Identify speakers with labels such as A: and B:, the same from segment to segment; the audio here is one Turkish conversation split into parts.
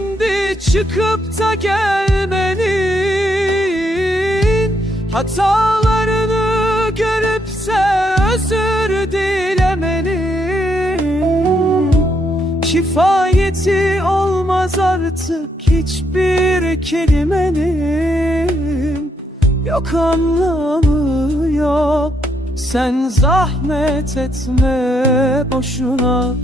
A: şimdi çıkıp da gelmenin Hatalarını görüp de özür dilemenin Kifayeti olmaz artık hiçbir kelimenin. Yok anlamı yok Sen zahmet etme boşuna.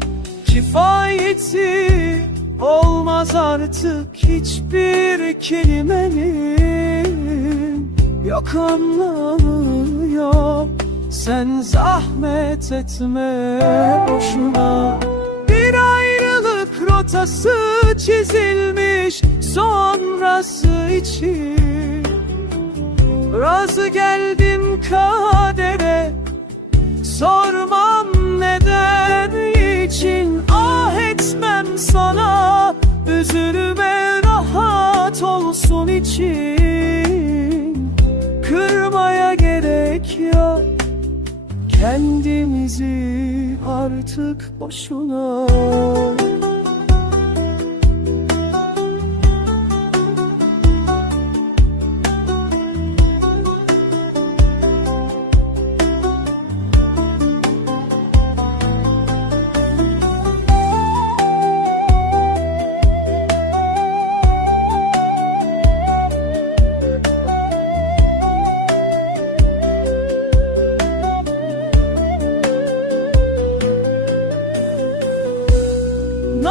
A: Kifayeti olmaz artık hiçbir kelimenin. Yok anlamı yok. Sen zahmet etme boşuna. Bir ayrılık rotası çizilmiş sonrası için. Razı geldim kadere. Sormam Üzülme rahat olsun için. Kırmaya gerek yok. Kendimizi artık boşuna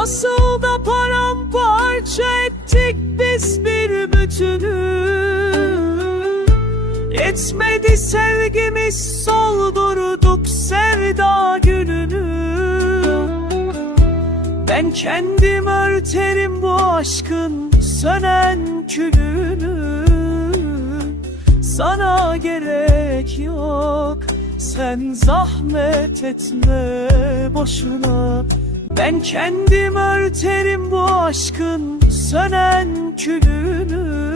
A: Nasıl da paramparça ettik biz bir bütünü Yetmedi sevgimiz soldurduk sevda gülünü Ben kendim örterim bu aşkın sönen külünü. Sana gerek yok sen zahmet etme boşuna ben kendim örterim bu aşkın sönen külünü.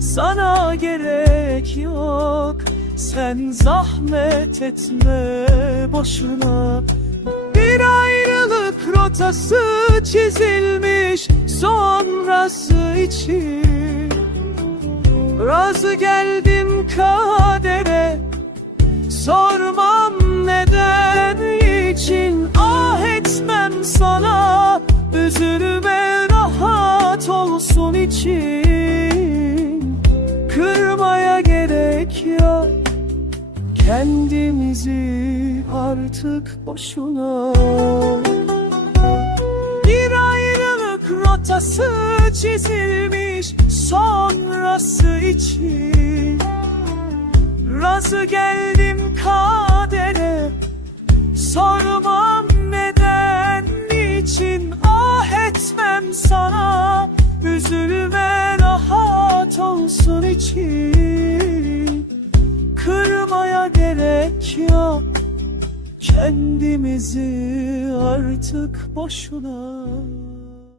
A: Sana gerek yok sen zahmet etme boşuna. Bir ayrılık rotası çizilmiş sonrası için. Razı geldim kadere Sormam Üzülme rahat olsun için Kırmaya gerek yok. Kendimizi artık boşuna Bir ayrılık rotası çizilmiş sonrası için. Razı geldim kadere Sormam için Kırmaya gerek yok. Kendimizi artık boşuna